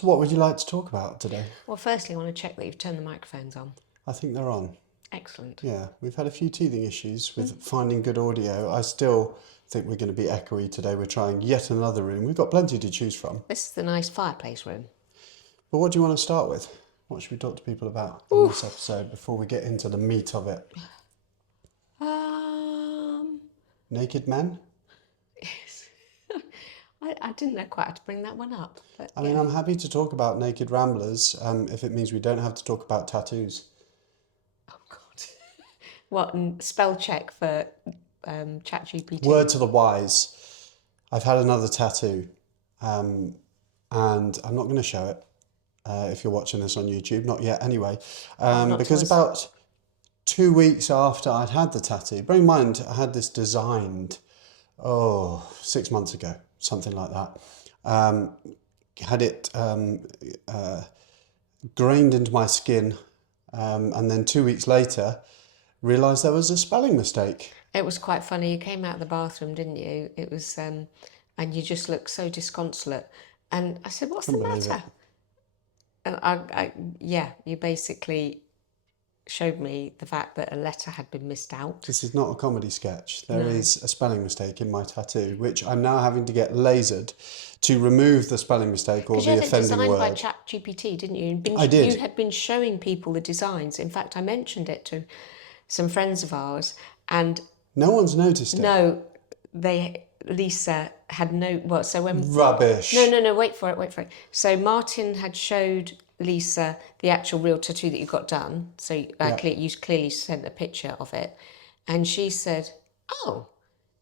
So what would you like to talk about today? Well, firstly, I want to check that you've turned the microphones on. I think they're on. Excellent. Yeah, we've had a few teething issues with finding good audio. I still think we're going to be echoey today. We're trying yet another room. We've got plenty to choose from. This is the nice fireplace room. But what do you want to start with? What should we talk to people about in this episode before we get into the meat of it? Naked men? I didn't know quite how to bring that one up. But I mean, I'm happy to talk about naked ramblers if it means we don't have to talk about tattoos. Oh, God. What, and spell check for ChatGPT? Word to the wise. I've had another tattoo and I'm not going to show it if you're watching this on YouTube. Not yet anyway. Because about 2 weeks after I'd had the tattoo, bear in mind I had this designed 6 months ago, something like that. Had it grained into my skin and then 2 weeks later realised there was a spelling mistake. It was quite funny. You came out of the bathroom, didn't you? It was, and you just looked so disconsolate. And I said, "What's the matter?" And you basically showed me the fact that a letter had been missed out. This is not a comedy sketch. There is a spelling mistake in my tattoo, which I'm now having to get lasered to remove the spelling mistake or the offending word. You had it designed by ChatGPT, didn't you? I did. You had been showing people the designs. In fact, I mentioned it to some friends of ours, and no one's noticed it. No, Lisa had no. Well, so when rubbish. No. Wait for it. So Martin had showed Lisa the actual real tattoo that you got done. So you clearly sent a picture of it, and she said, "Oh,"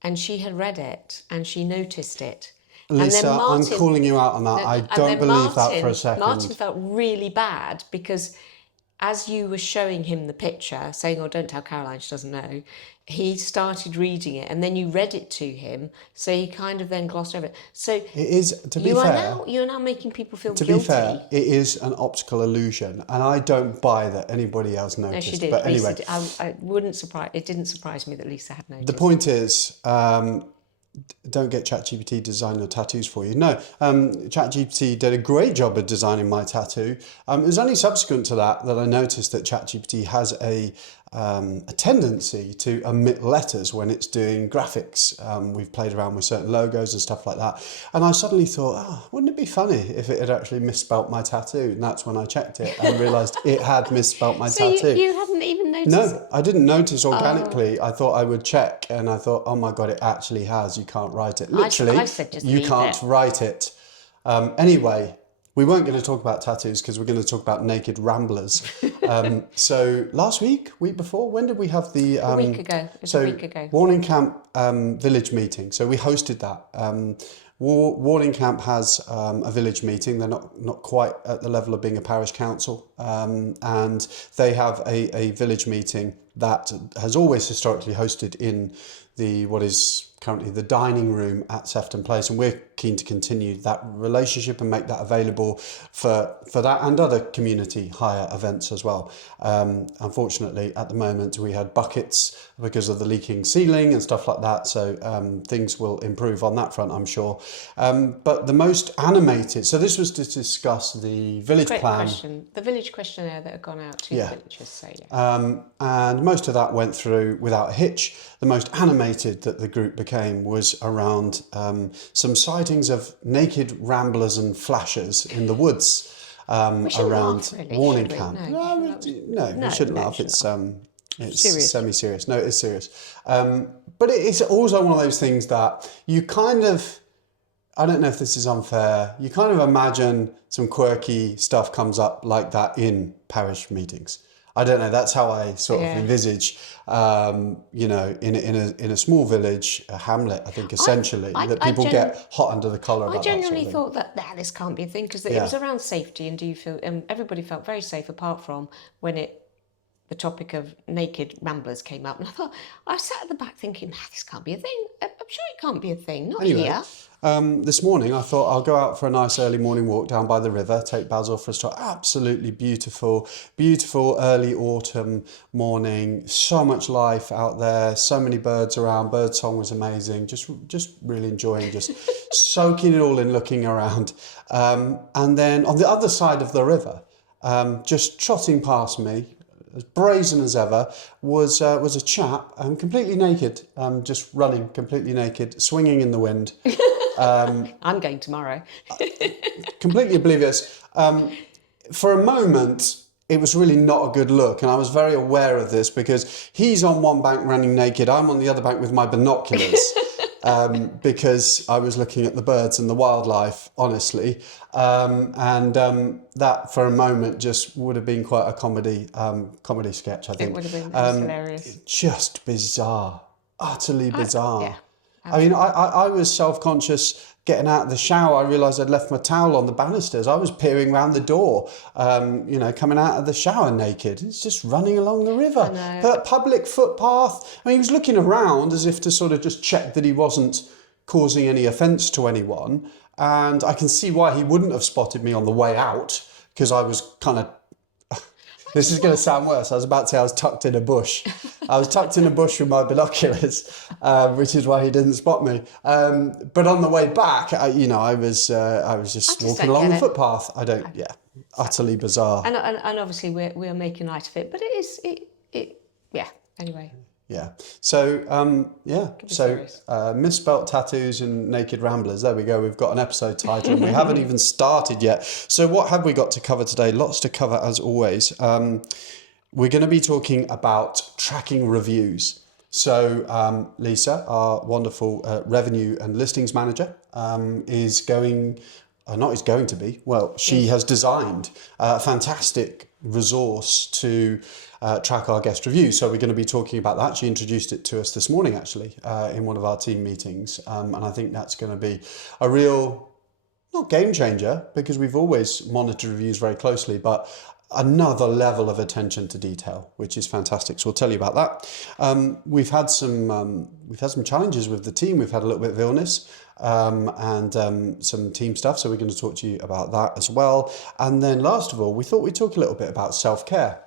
and she had read it and she noticed it. Lisa, and then Martin, I'm calling you out on that. I don't believe that for a second. Martin felt really bad because as you were showing him the picture, saying, "Oh, don't tell Caroline, she doesn't know," he started reading it, and then you read it to him, so he kind of then glossed over it. So it is, to be fair, you're now making people feel guilty. To be fair, it is an optical illusion, and I don't buy that anybody else noticed. No, she did. But Lisa anyway, it didn't surprise me that Lisa had noticed. The point is, don't get ChatGPT to design your tattoos for you. No, ChatGPT did a great job of designing my tattoo. It was only subsequent to that I noticed that ChatGPT has a tendency to omit letters when it's doing graphics. We've played around with certain logos and stuff like that. And I suddenly thought, wouldn't it be funny if it had actually misspelt my tattoo? And that's when I checked it and realised it had misspelt my tattoo. You hadn't even noticed? No, I didn't notice organically. I thought I would check and I thought, oh my God, it actually has. You can't write it. Literally, I said just you can't write it. Anyway, we weren't going to talk about tattoos because we're going to talk about naked ramblers. So last week before, when did we have the... a week ago. It was a week ago. Warning Camp village meeting. So we hosted that. Warning Camp has a village meeting. They're not quite at the level of being a parish council. And they have a village meeting that has always historically hosted in what is currently the dining room at Sefton Place, and we're keen to continue that relationship and make that available for that and other community hire events as well. Unfortunately, at the moment we had buckets because of the leaking ceiling and stuff like that, so things will improve on that front, I'm sure. But the most animated, so this was to discuss the village plan. The village questionnaire that had gone out to the villagers. So and most of that went through without a hitch. The most animated that the group became was around some sightings of naked ramblers and flashers in the woods around Warning Camp. No, we shouldn't laugh. It's serious. Semi-serious. No, it is serious. But it's also one of those things that you kind of, I don't know if this is unfair, you kind of imagine some quirky stuff comes up like that in parish meetings. I don't know. That's how I sort of envisage, in a small village, a hamlet. I think essentially that people get hot under the collar. I genuinely thought that this can't be a thing because it was around safety, and everybody felt very safe apart from when the topic of naked ramblers came up, and I sat at the back thinking, this can't be a thing. I'm sure it can't be a thing. Not here. This morning I thought I'll go out for a nice early morning walk down by the river, take Basil for a stroll. Absolutely beautiful, beautiful early autumn morning. So much life out there, so many birds around. Bird song was amazing. Just really enjoying, just soaking it all in, looking around. And then on the other side of the river, just trotting past me, as brazen as ever, was a chap, completely naked, just running completely naked, swinging in the wind. I'm going tomorrow. Completely oblivious. For a moment, it was really not a good look, and I was very aware of this because he's on one bank running naked, I'm on the other bank with my binoculars. Because I was looking at the birds and the wildlife, honestly, that for a moment just would have been quite a comedy sketch. I think It would have been hilarious. just bizarre, utterly bizarre. Yeah. I mean, I was self-conscious getting out of the shower. I realised I'd left my towel on the banisters. I was peering round the door, coming out of the shower naked. It's just running along the river. But public footpath. I mean, he was looking around as if to sort of just check that he wasn't causing any offence to anyone. And I can see why he wouldn't have spotted me on the way out, because I was kind of... This is going to sound worse. I was about to say I was tucked in a bush. I was tucked in a bush with my binoculars, which is why he didn't spot me. But on the way back, I was just walking along the footpath. Utterly bizarre. And obviously we're making light of it, but anyway. Yeah. So, Misspelt Tattoos and Naked Ramblers. There we go. We've got an episode title and we haven't even started yet. So what have we got to cover today? Lots to cover as always. We're going to be talking about tracking reviews. So Lisa, our wonderful revenue and listings manager, she has designed a fantastic resource to track our guest reviews. So we're going to be talking about that. She introduced it to us this morning, actually, in one of our team meetings. And I think that's going to be a real, not game changer, because we've always monitored reviews very closely, but another level of attention to detail, which is fantastic. So we'll tell you about that. We've had some challenges with the team. We've had a little bit of illness and some team stuff. So we're going to talk to you about that as well. And then last of all, we thought we'd talk a little bit about self-care.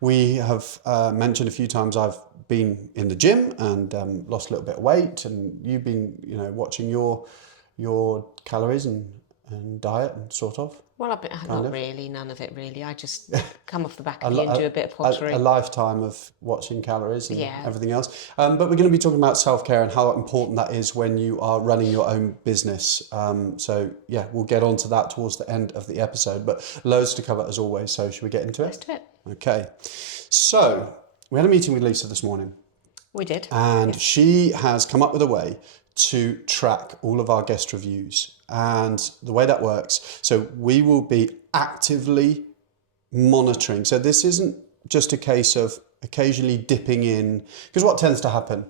We have mentioned a few times I've been in the gym and lost a little bit of weight, and you've been, watching your calories and diet and sort of. Well, not really, none of it really. I just come off the back of you and do a bit of pottery. A lifetime of watching calories and everything else. But we're going to be talking about self-care and how important that is when you are running your own business. We'll get onto that towards the end of the episode, but loads to cover as always. So should we get into it? Let's do it. Okay. So we had a meeting with Lisa this morning. We did. And she has come up with a way to track all of our guest reviews. And the way that works, so we will be actively monitoring. So this isn't just a case of occasionally dipping in, because what tends to happen,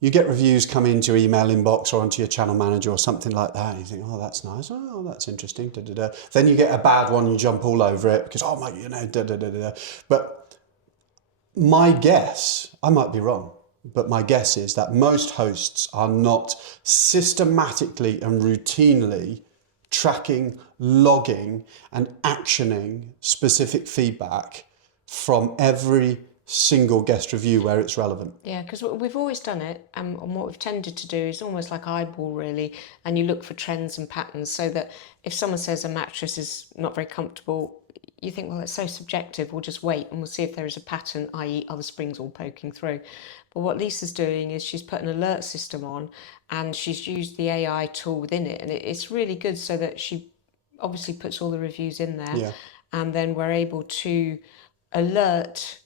you get reviews come into your email inbox or onto your channel manager or something like that, and you think, oh, that's nice, oh, that's interesting, da, da, da. Then you get a bad one, you jump all over it because, oh my, da, da, da, da. But my guess, I might be wrong, but my guess is that most hosts are not systematically and routinely tracking, logging and actioning specific feedback from every single guest review where it's relevant. Yeah, because we've always done it, and what we've tended to do is almost like eyeball really, and you look for trends and patterns, so that if someone says a mattress is not very comfortable, you think, well, it's so subjective, we'll just wait and we'll see if there is a pattern, i.e. are the springs all poking through. But what Lisa's doing is she's put an alert system on, and she's used the AI tool within it, and it's really good, so that she obviously puts all the reviews in there, and then we're able to alert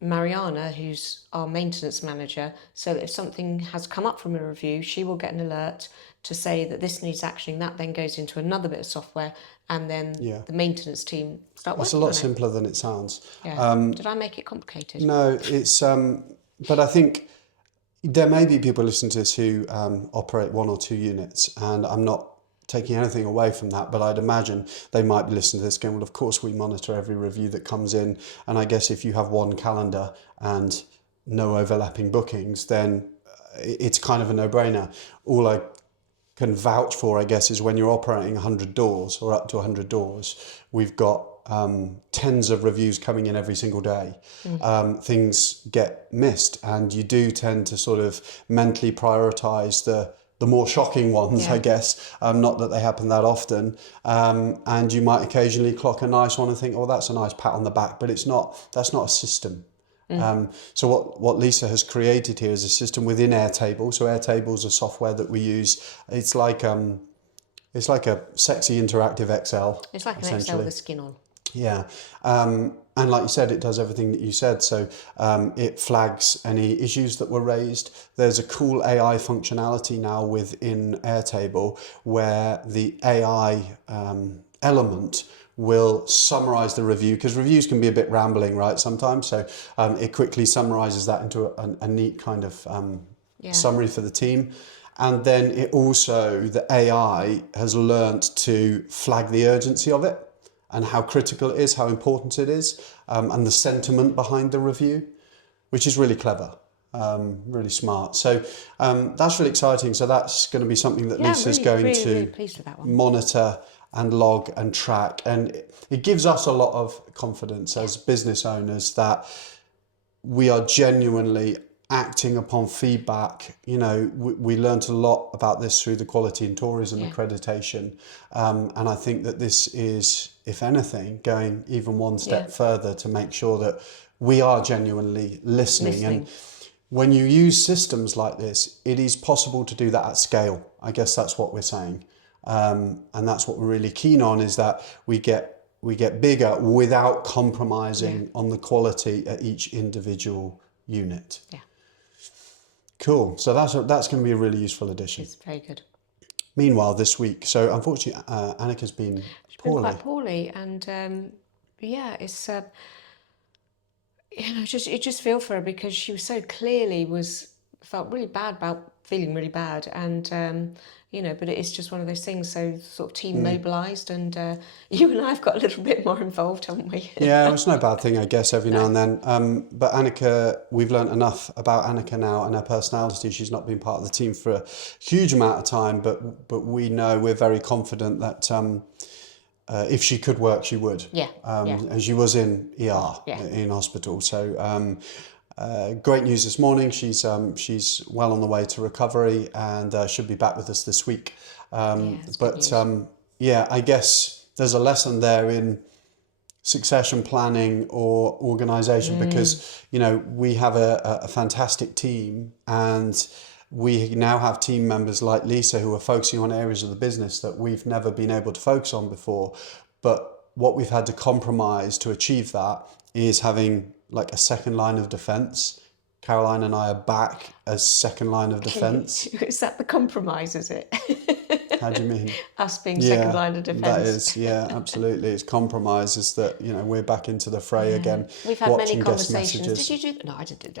Mariana, who's our maintenance manager, so that if something has come up from a review, she will get an alert to say that this needs actioning. That then goes into another bit of software, and then the maintenance team start working on it. It's a lot simpler than it sounds. Yeah. Did I make it complicated? No, it's but I think there may be people listening to this who operate one or two units, and I'm not taking anything away from that, but I'd imagine they might be listening to this going, well, of course we monitor every review that comes in, and I guess if you have one calendar and no overlapping bookings, then it's kind of a no-brainer. All I can vouch for, I guess, is when you're operating 100 doors or up to 100 doors, we've got tens of reviews coming in every single day. Things get missed, and you do tend to sort of mentally prioritize the more shocking ones, I guess. Not that they happen that often. And you might occasionally clock a nice one and think, oh, that's a nice pat on the back, but that's not a system. So what Lisa has created here is a system within Airtable. So Airtable is a software that we use. It's like a sexy interactive Excel. It's like an Excel with a skin on. Yeah. And like you said, it does everything that you said. So it flags any issues that were raised. There's a cool AI functionality now within Airtable where the AI element will summarize the review, because reviews can be a bit rambling, right, sometimes. So it quickly summarizes that into a neat kind of summary for the team. And then it also, the AI has learnt to flag the urgency of it and how critical it is, how important it is, and the sentiment behind the review, which is really clever, really smart. So that's really exciting. So that's going to be something that Lisa's going to pleased with that one. monitor and log and track. And it gives us a lot of confidence as business owners that we are genuinely acting upon feedback. You know, we learned a lot about this through the quality and tourism accreditation. And I think that this is, if anything, going even one step further to make sure that we are genuinely listening. And when you use systems like this, it is possible to do that at scale. I guess that's what we're saying. And that's what we're really keen on, is that we get bigger without compromising on the quality at each individual unit. Yeah. Cool. So that's going to be a really useful addition. It's very good. Meanwhile, this week, so unfortunately, Annika's been poorly. Been quite poorly, and it's you just feel for her, because she was so clearly felt really bad about feeling really bad, and but it is just one of those things. So sort of team mobilised, and you and I have got a little bit more involved, haven't we? Yeah, it's no bad thing, I guess, every now and then. But Annika, we've learnt enough about Annika now and her personality. She's not been part of the team for a huge amount of time, but we know, we're very confident that if she could work, she would. And she was in ER, in hospital. So great news this morning. She's well on the way to recovery, and should be back with us this week. I guess there's a lesson there in succession planning or organisation, because we have a fantastic team, and we now have team members like Lisa who are focusing on areas of the business that we've never been able to focus on before. But what we've had to compromise to achieve that is having like a second line of defence. Caroline and I are back as second line of defence. Is that the compromise, is it? How do you mean? Us being second line of defence. That is, absolutely. It's compromise, is that, we're back into the fray again. We've had many conversations. Did you do? No, I didn't.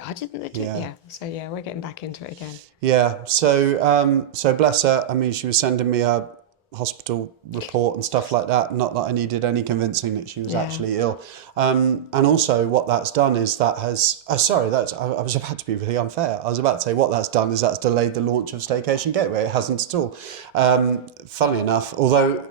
So we're getting back into it again. Yeah. So bless her. I mean, she was sending me a hospital report and stuff like that. Not that I needed any convincing that she was actually ill. And also what that's done is I was about to be really unfair. I was about to say what that's done is that's delayed the launch of Staycation Gateway. It hasn't at all. Funnily enough, although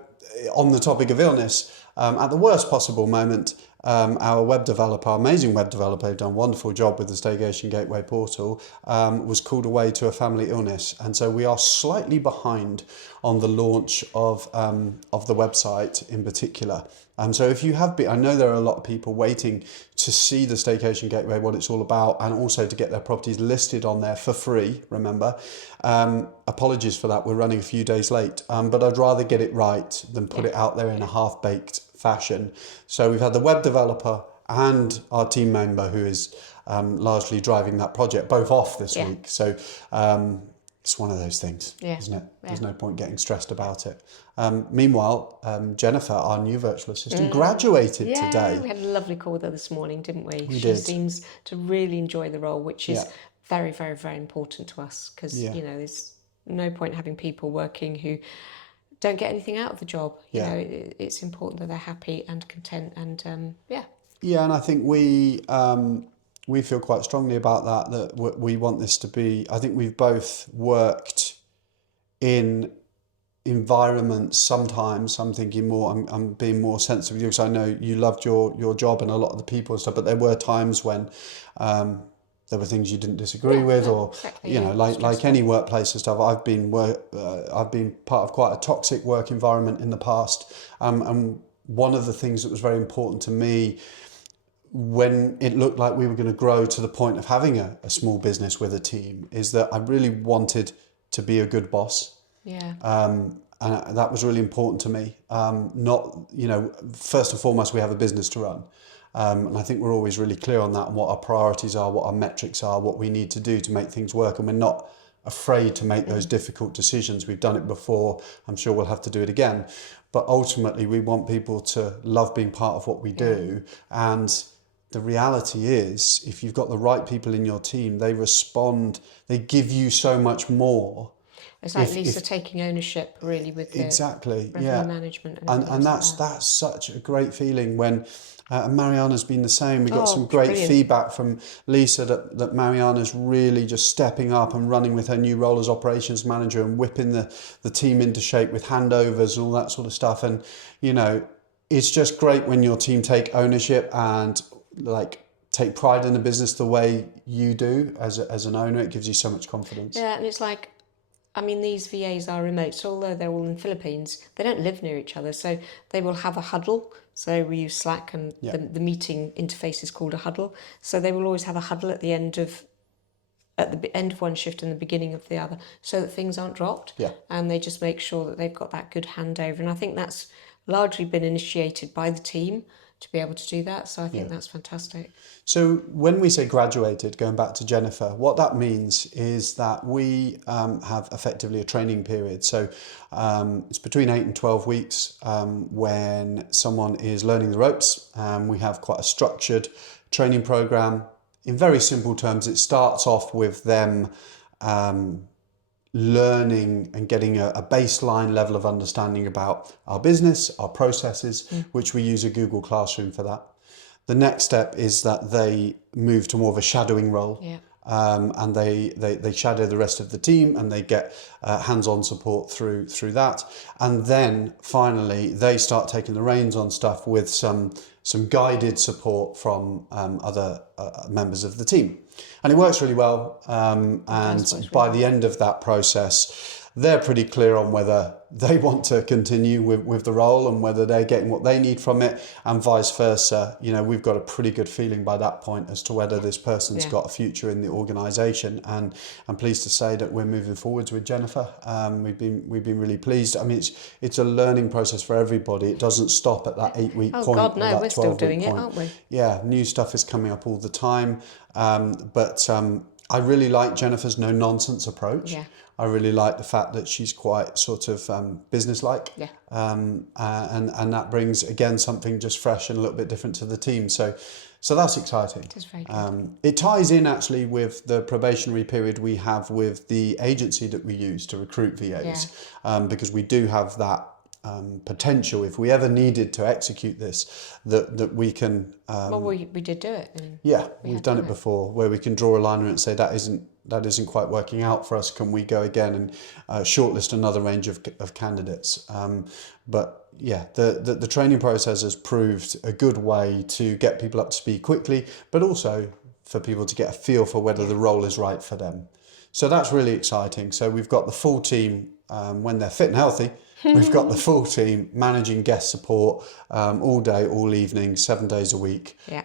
on the topic of illness, at the worst possible moment, our web developer, our amazing web developer, who'd done a wonderful job with the Staycation Gateway portal, was called away to a family illness, and so we are slightly behind on the launch of the website in particular. So if you have been, I know there are a lot of people waiting to see the Staycation Gateway, what it's all about, and also to get their properties listed on there for free, remember. Apologies for that, we're running a few days late, but I'd rather get it right than put it out there in a half-baked fashion. So we've had the web developer and our team member who is largely driving that project both off this week. So it's one of those things, isn't it? There's no point getting stressed about it. Meanwhile, Jennifer, our new virtual assistant, graduated today. We had a lovely call with her this morning, didn't we? We she did. Seems to really enjoy the role, which is very, very, very important to us, because there's no point having people working who don't get anything out of the job. You know, it's important that they're happy and content, and and I think we feel quite strongly about that we want this to be, I think we've both worked in environments, sometimes I'm thinking more, I'm being more sensitive with you, because I know you loved your job and a lot of the people and stuff, but there were times when there were things you didn't disagree with, or exactly, like any workplace and stuff. I've been part of quite a toxic work environment in the past, and one of the things that was very important to me when it looked like we were going to grow to the point of having a small business with a team is that I really wanted to be a good boss. Yeah. And that was really important to me. Not, first and foremost, we have a business to run. And I think we're always really clear on that and what our priorities are, what our metrics are, what we need to do to make things work. And we're not afraid to make those difficult decisions. We've done it before. I'm sure we'll have to do it again. But ultimately, we want people to love being part of what we do. And the reality is, if you've got the right people in your team, they respond, they give you so much more. It's like Lisa taking ownership really with the Exactly, revenue management and everything and else that's such a great feeling when Mariana's been the same. We got some great brilliant feedback from Lisa that Mariana's really just stepping up and running with her new role as operations manager and whipping the team into shape with handovers and all that sort of stuff. And it's just great when your team take ownership and take pride in the business the way you do as an owner. It gives you so much confidence. Yeah, and it's like, I mean, these VAs are remote, so although they're all in the Philippines, they don't live near each other. So they will have a huddle. So we use Slack, and the meeting interface is called a huddle. So they will always have a huddle at the end of one shift and the beginning of the other, so that things aren't dropped. Yeah. And they just make sure that they've got that good handover. And I think that's largely been initiated by the team to be able to do that. So I think that's fantastic. So when we say graduated, going back to Jennifer, what that means is that we have effectively a training period. So it's between 8 and 12 weeks when someone is learning the ropes. We have quite a structured training program. In very simple terms, it starts off with them learning and getting a baseline level of understanding about our business, our processes, which we use a Google Classroom for that. The next step is that they move to more of a shadowing role. Yeah. And they shadow the rest of the team, and they get hands-on support through that. And then finally, they start taking the reins on stuff with some guided support from other members of the team. And it works really well. And by the end of that process, they're pretty clear on whether they want to continue with the role and whether they're getting what they need from it, and vice versa. We've got a pretty good feeling by that point as to whether this person's got a future in the organisation. And I'm pleased to say that we're moving forwards with Jennifer. We've been really pleased. I mean, it's a learning process for everybody. It doesn't stop at that 8-week point. Oh God, no, we're still 12-week doing point. it, aren't we? Yeah, new stuff is coming up all the time. But I really like Jennifer's no nonsense approach. Yeah. I really like the fact that she's quite sort of business-like. Yeah. And that brings, again, something just fresh and a little bit different to the team. So that's exciting. It is very good. It ties in actually with the probationary period we have with the agency that we use to recruit VAs, because we do have that potential, if we ever needed to execute this, that we can. Well, we did do it. We've done it before, where we can draw a line and say that isn't quite working out for us. Can we go again and shortlist another range of candidates? But yeah, the training process has proved a good way to get people up to speed quickly, but also for people to get a feel for whether the role is right for them. So that's really exciting. So we've got the full team when they're fit and healthy. We've got the full team managing guest support all day, all evening, 7 days a week. Yeah.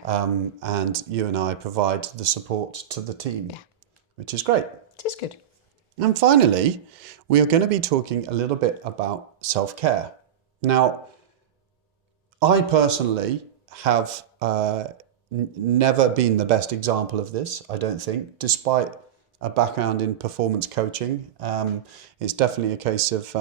And you and I provide the support to the team, which is great. It is good. And finally, we are going to be talking a little bit about self-care. Now, I personally have never been the best example of this, I don't think, despite a background in performance coaching. It's definitely a case of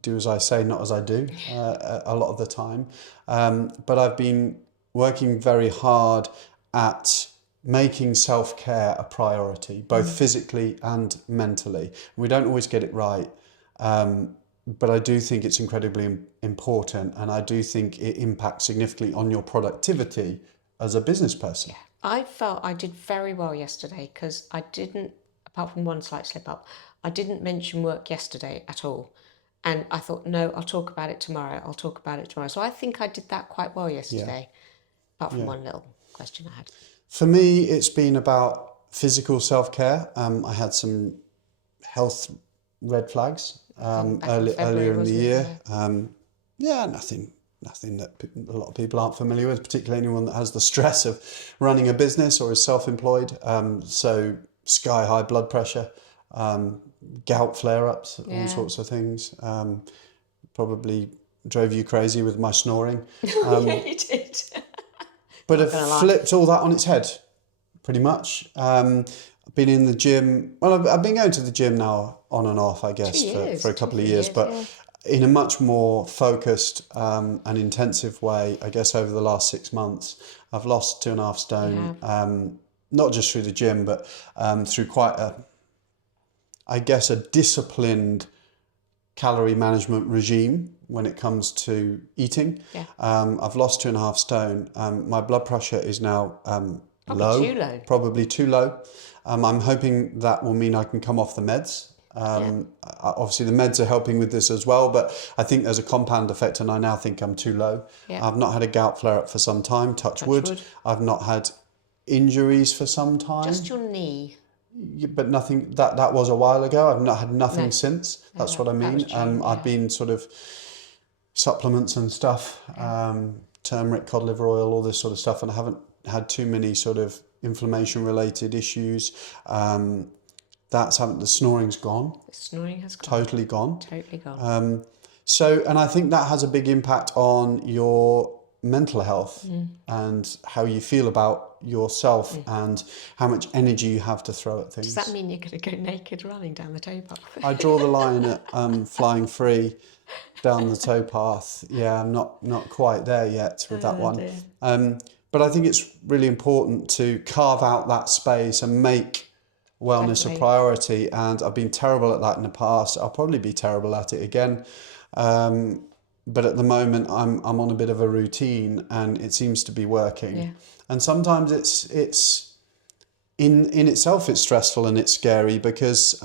do as I say, not as I do, a lot of the time. But I've been working very hard at making self-care a priority, both physically and mentally. We don't always get it right, but I do think it's incredibly important, and I do think it impacts significantly on your productivity as a business person. I felt I did very well yesterday because I didn't, apart from one slight slip up, I didn't mention work yesterday at all. And I thought, no, I'll talk about it tomorrow. I'll talk about it tomorrow. So I think I did that quite well yesterday, apart from one little question I had. For me, it's been about physical self-care. I had some health red flags Back in February, earlier in the wasn't it? year. Yeah. Nothing that a lot of people aren't familiar with, particularly anyone that has the stress of running a business or is self-employed. So sky high blood pressure, gout flare-ups, all Yeah. sorts of things. Probably drove you crazy with my snoring. Yeah, you did. But Not I've gonna lie. flipped all that on its head, pretty much. I've been in the gym. Well, I've been going to the gym now on and off, I guess, 2 years, for a couple of 2-3 years, years, but yeah. in a much more focused and intensive way, I guess, over the last 6 months. I've lost 2.5 stone, not just through the gym, but through quite a disciplined calorie management regime when it comes to eating. Yeah. I've lost 2.5 stone. My blood pressure is now Probably too low. probably too low. I'm hoping that will mean I can come off the meds. Obviously, the meds are helping with this as well, but I think there's a compound effect, and I now think I'm too low. Yeah. I've not had a gout flare up for some time, touch wood. wood. I've not had injuries for some time. Just your knee. But nothing that was a while ago. I've not had nothing since. That's what I mean. was June, I've been sort of supplements and stuff, turmeric, cod liver oil, all this sort of stuff, and I haven't had too many sort of inflammation related issues. The snoring's gone. The snoring has gone. Totally gone. Totally gone. And I think that has a big impact on your mental health and how you feel about yourself and how much energy you have to throw at things. Does that mean you're going to go naked running down the towpath? I draw the line at flying free down the towpath. Yeah, I'm not quite there yet with that one. But I think it's really important to carve out that space and make wellness a priority. And I've been terrible at that in the past. I'll probably be terrible at it again. But at the moment, I'm on a bit of a routine, and it seems to be working. Yeah. And sometimes it's in itself it's stressful and it's scary because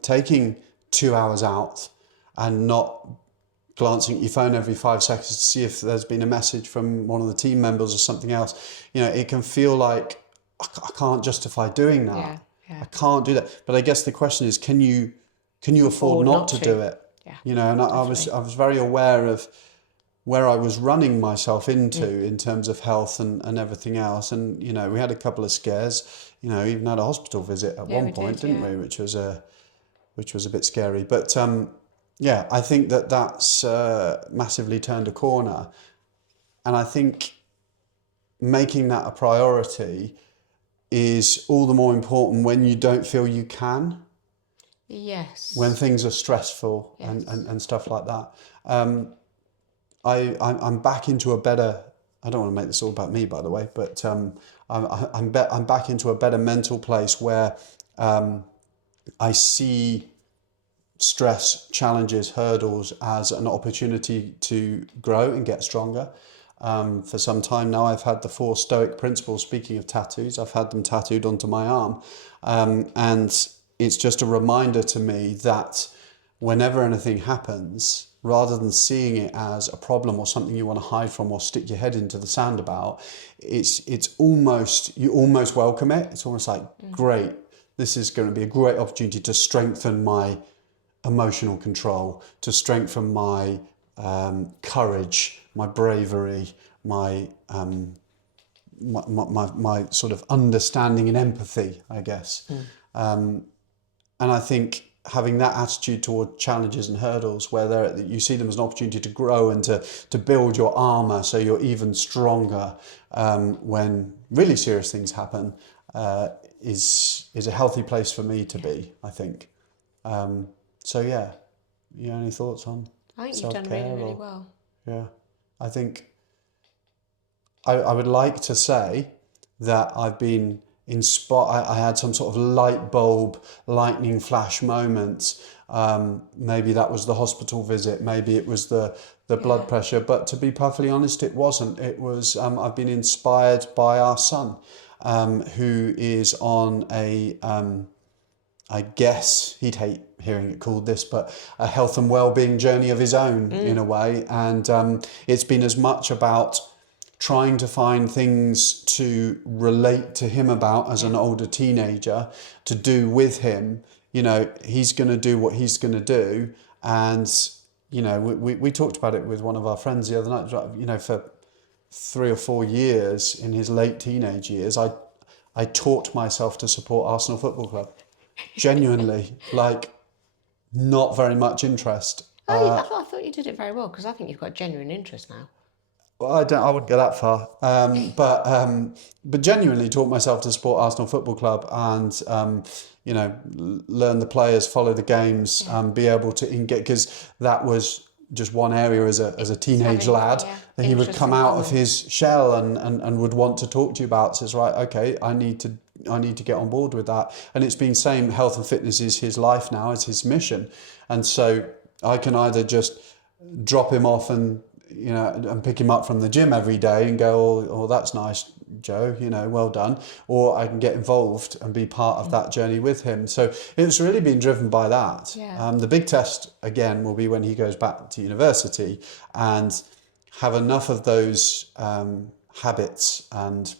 taking 2 hours out and not glancing at your phone every 5 seconds to see if there's been a message from one of the team members or something else, it can feel like I can't justify doing that. Yeah. I can't do that. But I guess the question is, can you afford not to do it? Yeah, And I was very aware of where I was running myself into in terms of health and everything else. And, we had a couple of scares, even had a hospital visit at one point, didn't we? Which was a bit scary. But I think that's massively turned a corner. And I think making that a priority is all the more important when you don't feel you can. Yes. When things are stressful and stuff like that. I'm back into a better, I don't want to make this all about me, by the way, but I'm back into a better mental place where I see stress, challenges, hurdles as an opportunity to grow and get stronger. For some time now, I've had the 4 Stoic principles. Speaking of tattoos, I've had them tattooed onto my arm. And it's just a reminder to me that whenever anything happens, rather than seeing it as a problem or something you want to hide from or stick your head into the sand about, you almost welcome it. It's almost like, great, this is going to be a great opportunity to strengthen my emotional control, to strengthen my courage, my bravery, my sort of understanding and empathy, I guess. And I think having that attitude toward challenges and hurdles, where you see them as an opportunity to grow and to build your armor so you're even stronger when really serious things happen, is a healthy place for me to be, I think. Any thoughts on I think you've self-care? done really, really well. Yeah, I think I would like to say that I've been inspired. I had some sort of light bulb, lightning flash moments. Maybe that was the hospital visit. Maybe it was the blood pressure. But to be perfectly honest, it wasn't. It was. I've been inspired by our son, who is on I guess he'd hate hearing it called this, but a health and well-being journey of his own in a way. And it's been as much about trying to find things to relate to him about as an older teenager, to do with him. You know, he's going to do what he's going to do. And, you know, we talked about it with one of our friends the other night. You know, for 3 or 4 years in his late teenage years, I taught myself to support Arsenal Football Club. Genuinely, like, not very much interest. I thought you did it very well, because I think you've got genuine interest now. Well, I wouldn't go that far. But genuinely taught myself to support Arsenal Football Club and, you know, learn the players, follow the games, be able to engage, because that was just one area as a teenage lad that he would come out of his shell and would want to talk to you about. Says, right, okay, I need to get on board with that. And it's been saying health and fitness is his life now, it's his mission. And so I can either just drop him off and, you know, and pick him up from the gym every day and go, oh, that's nice, Joe, you know, well done. Or I can get involved and be part of that journey with him. So it's really been driven by that. Yeah. The big test, again, will be when he goes back to university and have enough of those habits and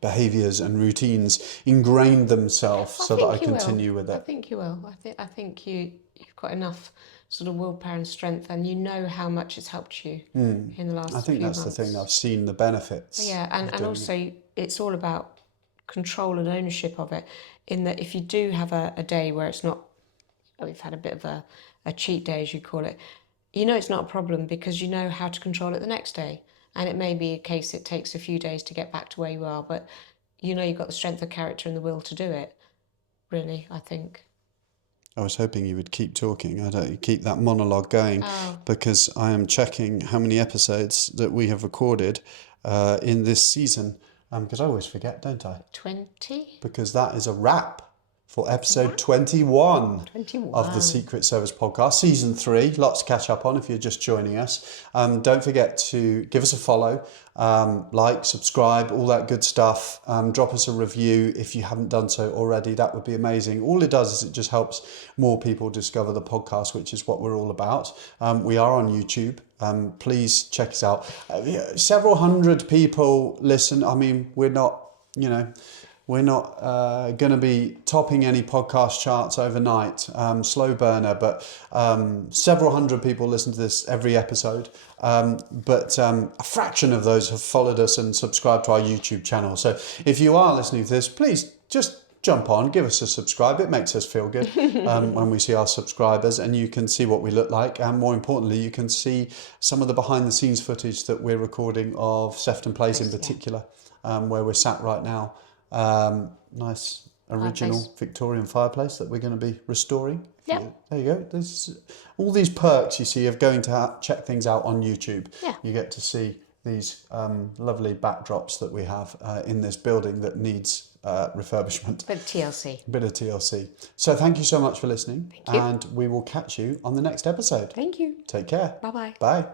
behaviours and routines ingrained themselves so that I continue with it. I think you will. I think you've got enough sort of willpower and strength, and you know how much it's helped you in the last few months. I think that's the thing. I've seen the benefits. Yeah, and also it's all about control and ownership of it, in that if you do have a day where it's not, we've had a bit of a cheat day, as you call it, you know it's not a problem because you know how to control it the next day. And it may be a case it takes a few days to get back to where you are, but you know you've got the strength of character and the will to do it, really, I think. I was hoping you would keep talking. I don't keep that monologue going because I am checking how many episodes that we have recorded in this season. Because I always forget, don't I? 20? Because that is a wrap for episode 21 21 of the Secret Service podcast, season 3. Lots to catch up on if you're just joining us. Don't forget to give us a follow, like, subscribe, all that good stuff. Drop us a review if you haven't done so already. That would be amazing. All it does is it just helps more people discover the podcast, which is what we're all about. We are on YouTube. Please check us out. Several hundred people listen. I mean, we're not, you know, we're not going to be topping any podcast charts overnight, slow burner, but several hundred people listen to this every episode. But a fraction of those have followed us and subscribed to our YouTube channel. So if you are listening to this, please just jump on, give us a subscribe. It makes us feel good when we see our subscribers, and you can see what we look like. And more importantly, you can see some of the behind the scenes footage that we're recording of Sefton Place in particular, where we're sat right now. Nice original Victorian fireplace that we're going to be restoring. Yep. There you go. There's all these perks you see of going to check things out on YouTube. Yeah. You get to see these lovely backdrops that we have in this building that needs refurbishment. Bit of TLC. Bit of TLC. So thank you so much for listening. Thank you. And we will catch you on the next episode. Thank you. Take care. Bye-bye. Bye.